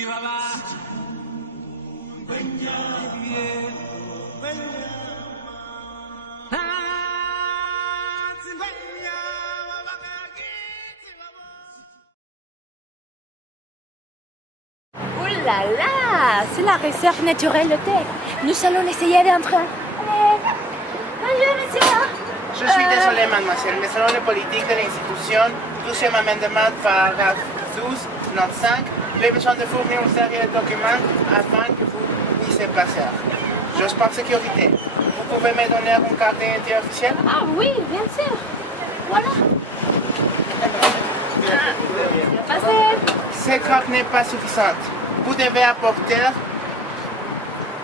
Oh là là, c'est la réserve naturelle de Teck. Nous allons essayer d'entrer. Allez. Bonjour, monsieur. Je suis désolé, mademoiselle, mais selon les politiques de l'institution, 12e amendement, paragraphe 12, note 5, j'ai besoin de fournir une série de documents afin que vous puissiez passer. Juste par sécurité. Vous pouvez me donner une carte d'identité officielle? Ah oui, bien sûr. Voilà. Passez. Cette carte n'est pas suffisante. Vous devez apporter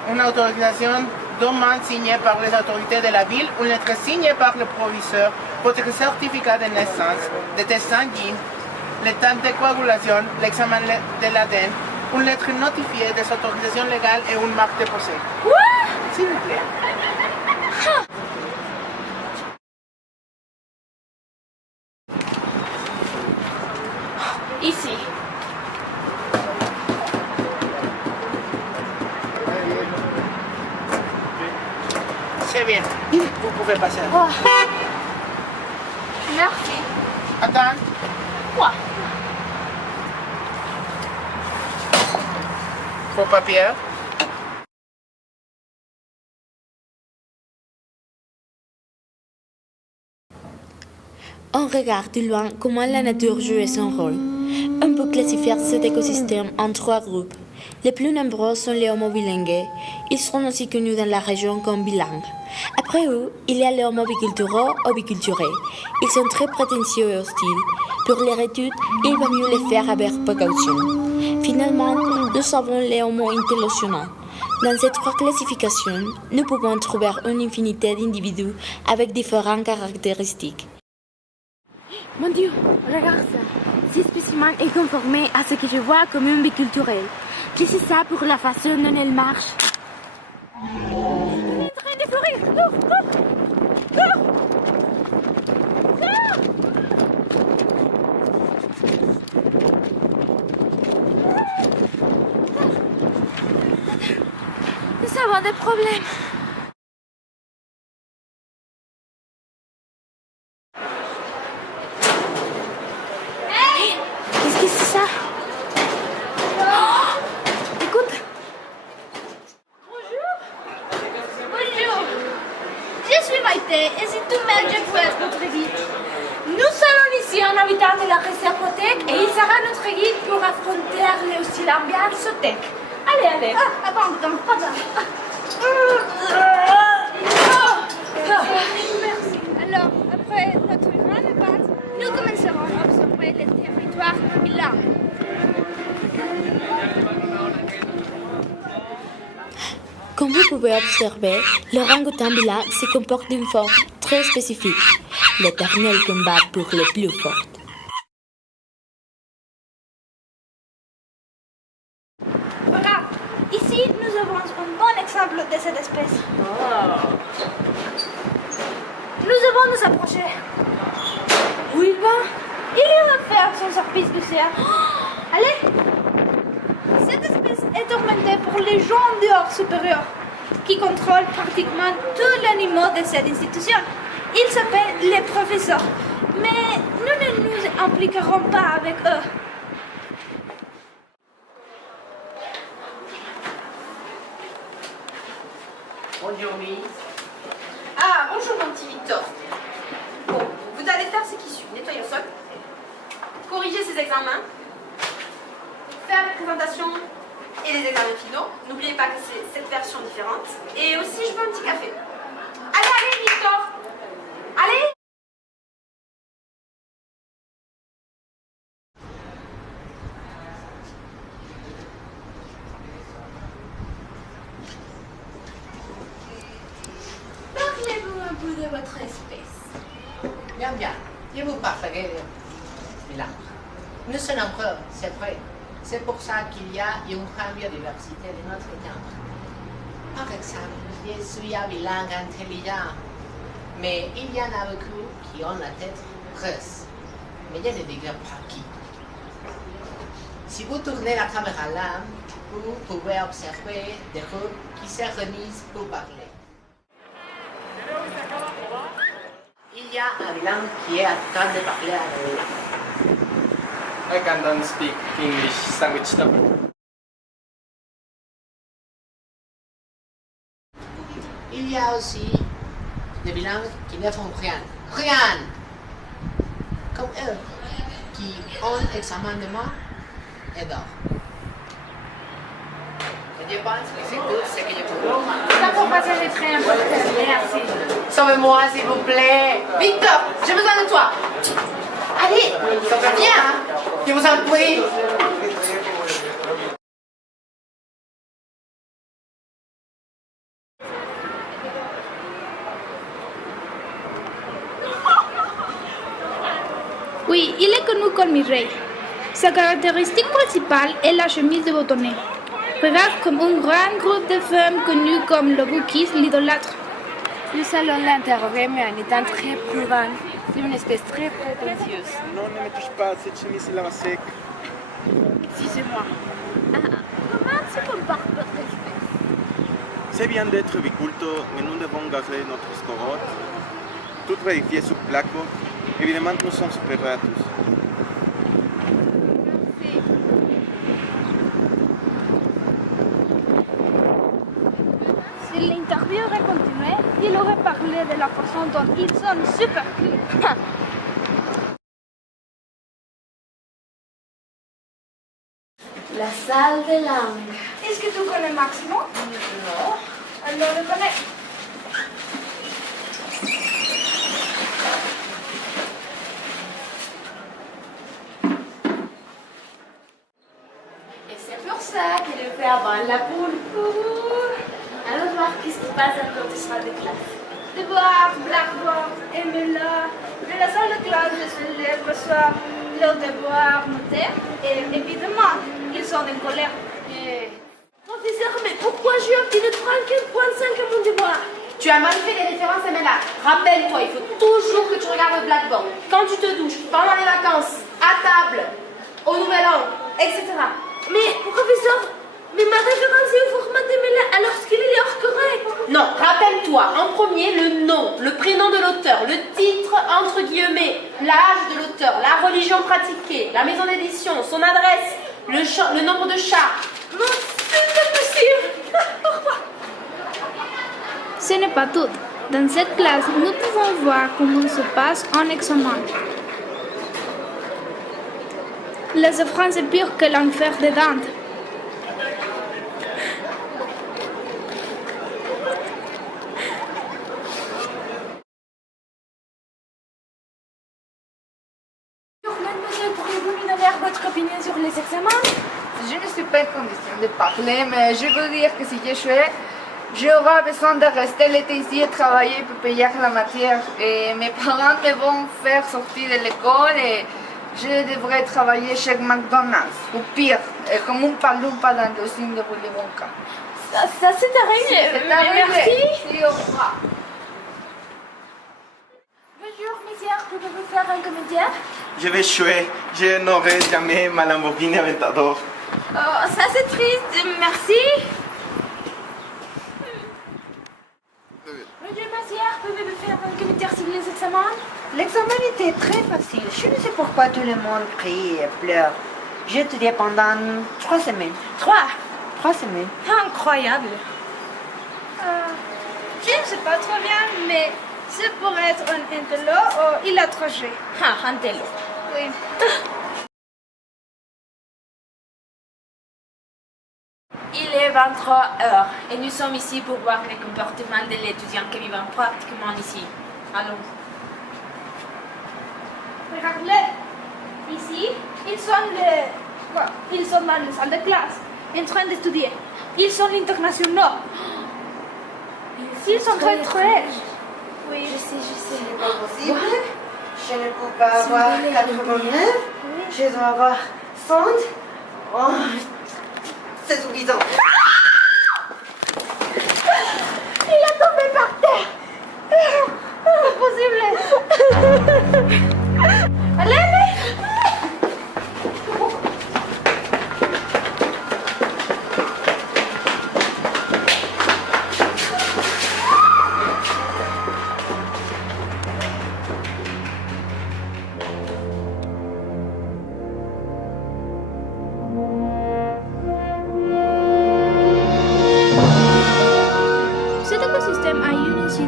une autorisation demande signée par les autorités de la ville, une lettre signée par le proviseur, votre certificat de naissance, des tests sanguines, l'état de coagulation, l'examen de l'ADN, une lettre notifiée des autorisations légales et une marque déposée. Quoi? S'il vous plaît. Ici. C'est bien. Vous pouvez passer. Oh. Merci. Attends. Quoi? Vos papiers. On regarde de loin comment la nature joue son rôle. On peut classifier cet écosystème en 3 groupes. Les plus nombreux sont les Homo bilingues. Ils sont aussi connus dans la région comme bilingues. Après eux, il y a les Homo biculturaux ou biculturés. Ils sont très prétentieux et hostiles. Pour leur étude, il va mieux les faire avec précaution. Finalement, nous avons les Homo intellectuels. Dans ces 3 classifications, nous pouvons trouver une infinité d'individus avec différentes caractéristiques. Mon Dieu, regarde ça. Ce spécimen est conformé à ce que je vois comme un biculturel. Qu'est-ce que c'est ça pour la façon dont elle marche? Elle est en train de courir. Cours, cours, cours, cours. Nous avons des problèmes. Qu'est-ce que c'est ça? Oh, écoute. Bonjour. Bonjour. Je suis Maïté et si tout m'aide, je peux être votre guide. Nous sommes ici un habitant de la réserve Teck et il sera notre guide pour affronter les hostiles ambiances au Teck. Allez, allez. Ah, attends. Merci. Alors, après notre grande base, nous commencerons à observer le territoire bilingue. Comme vous pouvez observer, l'orang-outan bilingue se comporte d'une forme très spécifique, l'éternel combat pour les plus fortes. Voilà, ici nous avons un bon exemple de cette espèce. Nous devons nous approcher. Où il va? Il va faire son service de serre. Allez! Cette espèce est tourmentée par les gens en dehors supérieur qui contrôlent pratiquement tous les animaux de cette institution. Ils s'appellent les professeurs, mais nous ne nous impliquerons pas avec eux. Bonjour, Miss. Ah, bonjour mon petit Victor. Bon, vous allez faire ce qui suit. Nettoyer le sol, corriger ses examens, faire les présentations et les examens finaux. N'oubliez pas que c'est 7 versions différentes. Et aussi, je veux un petit café. Allez, Victor. Allez. Parlez-vous un peu de votre espèce. Bien, je vous parlerai de bilingue. Nous sommes nombreux, c'est vrai. C'est pour ça qu'il y a une grande biodiversité de notre temps. Par exemple, je suis un bilingue intelligent, mais il y en a beaucoup qui ont la tête creuse. Mais je ne dirai pas qui. Si vous tournez la caméra là, vous pouvez observer des groupes qui se réunissent pour parler. Il y a un bilingue qui est en train de parler à l'autre. I can't speak English language. Il y a aussi des bilingues qui ne font rien. Rien! Comme eux, qui ont l'examen demain et dorment. Je pense que c'est tout ce que je peux dire. L'information est très importante. Merci. Sauvez-moi, s'il vous plaît. Victor, j'ai besoin de toi. Allez, viens. Je vous en prie. Oui, il est connu comme Mireille. Sa caractéristique principale est la chemise débotonnée. Regarde comme un grand groupe de femmes connues comme le bouquis l'idolâtre. Le salon l'a interrogé, mais en étant très prudent. C'est une espèce très prétentieuse. Non, ne me touche pas, cette chemise là va sec. Excusez-moi. Comment tu comportes votre espèce? C'est bien d'être biculto, mais nous devons garder notre score. Tout vérifier sur Blackboard. Évidemment, nous sommes supérieurs à tous. Si l'interview aurait continué, il aurait parlé de la façon dont ils sont super clean. La salle de langue. Est-ce que tu connais Maximo? Non. Alors le connais. Et c'est pour ça qu'il le fait avant la poule. Allons voir qu'est-ce qui passe quand tu seras de classe. Devoir, Blackboard, Emila. De la salle de classe, les élèves reçoivent leurs devoirs notés. Et évidemment, ils sont en colère. Professeur, mais pourquoi j'ai obtenu 35 à mon devoir? Tu as mal fait les références, Emela. Rappelle-toi, il faut toujours que tu regardes le Blackboard. Quand tu te douches, pendant les vacances, à table, au nouvel an, etc. Mais, professeur, mais ma référence est au format d'Emela alors qu'il est hors correct. Non, rappelle-toi, en premier, le nom, le prénom de l'auteur, le titre, entre guillemets, l'âge de l'auteur, la religion pratiquée, la maison d'édition, son adresse, le nombre de chats. Non, c'est impossible. Pourquoi? Ce n'est pas tout. Dans cette classe, nous pouvons voir comment se passe un examen. La souffrance est pire que l'enfer de Dante. Mademoiselle, pourriez-vous nous donner votre opinion sur les examens? Je ne suis pas en condition de parler, mais je veux dire que si j'échoue, j'aurai besoin de rester l'été ici et travailler pour payer la matière. Et mes parents me vont faire sortir de l'école et je devrais travailler chez McDonald's. Ou pire, comme un palumpa dans l'usine de Willy Wonka. Ça c'est terrible. C'est terrible. Merci. Et au revoir. Bonjour, monsieur, pouvez-vous faire un commentaire? Je vais échouer. Je n'aurai jamais ma Lamborghini Aventador. Oh, ça c'est triste. Merci. Bonjour, monsieur, pouvez-vous faire un commentaire sur les examens? L'examen était très facile. Je ne sais pourquoi tout le monde crie et pleure. J'ai étudié pendant 3 semaines. 3. 3 semaines. Incroyable. Je ne sais pas trop bien, mais c'est pour être un intello ou illettré. Ah, un télo. Oui. Il est 23h et nous sommes ici pour voir le comportement de l'étudiant qui vit pratiquement ici. Allons. Regardez. Ici, ils sont dans la salle de classe, en train d'étudier. Ils sont internationaux. Ils sont très très. Oui, je sais. Ce n'est pas possible. Je ne peux pas avoir 89. Je dois avoir 100. Oh, c'est suffisant. Il est tombé par terre. C'est possible. Allez.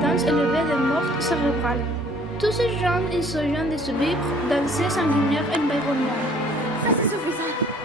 fréquence élevée de mort cérébrale. Tous ces gens, ils sont gens de survivre dans ces sanguinaires environnements. Ça, c'est suffisant.